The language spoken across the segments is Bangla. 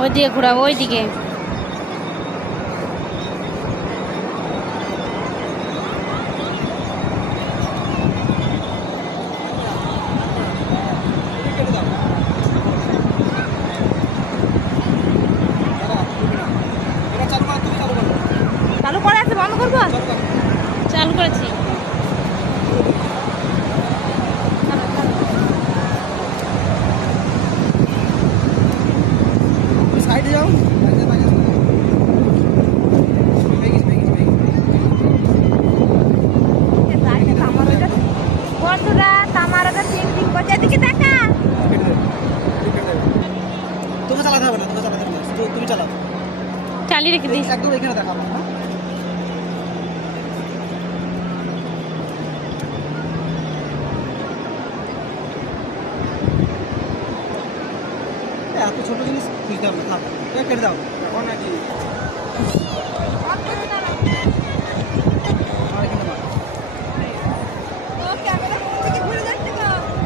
ওইদিকে ঘোরাবো ওইদিকে চালু করে আছে বন্ধ করব চালু করেছি। বন্ধুরা তামারাটা তিন দিন করছে এদিকে দেখা। তোমাকে চালাতে হবে না তোমাকে চালাতে হবে না। তুমি চালাও। চালিয়ে রেখে দিস একদম এখানে দেখাবো হ্যাঁ এত ছোট জিনিস বুঝতে হবে না কেটে দাও। এখন নাকি আর এখানে মার।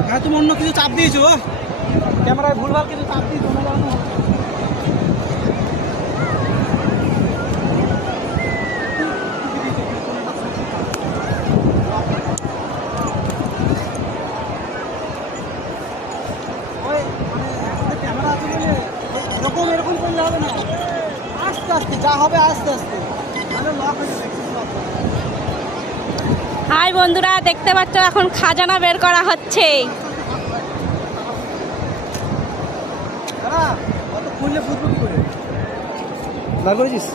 হ্যাঁ তুমি অন্য কিছু চাপ দিয়েছ? ক্যামেরায় ভুলভাল কিছু চাপ দিয়েছ মানে আস্তে আস্তে যা হবে আস্তে আস্তে। হাই বন্ধুরা দেখতে পাচ্ছ এখন খাজানা বের করা হচ্ছে। বার করেছিস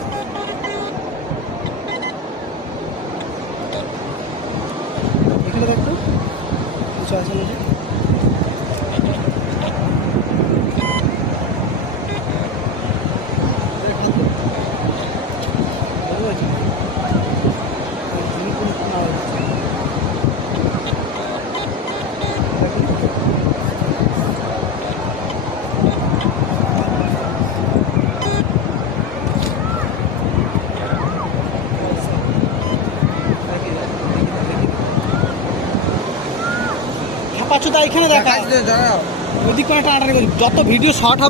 এখানে দেখতো কিছু আছে নাকি? খেপাচ্ছ তা এখানে দেখা। ওদিক টানাটানি যত ভিডিও শর্ট হবে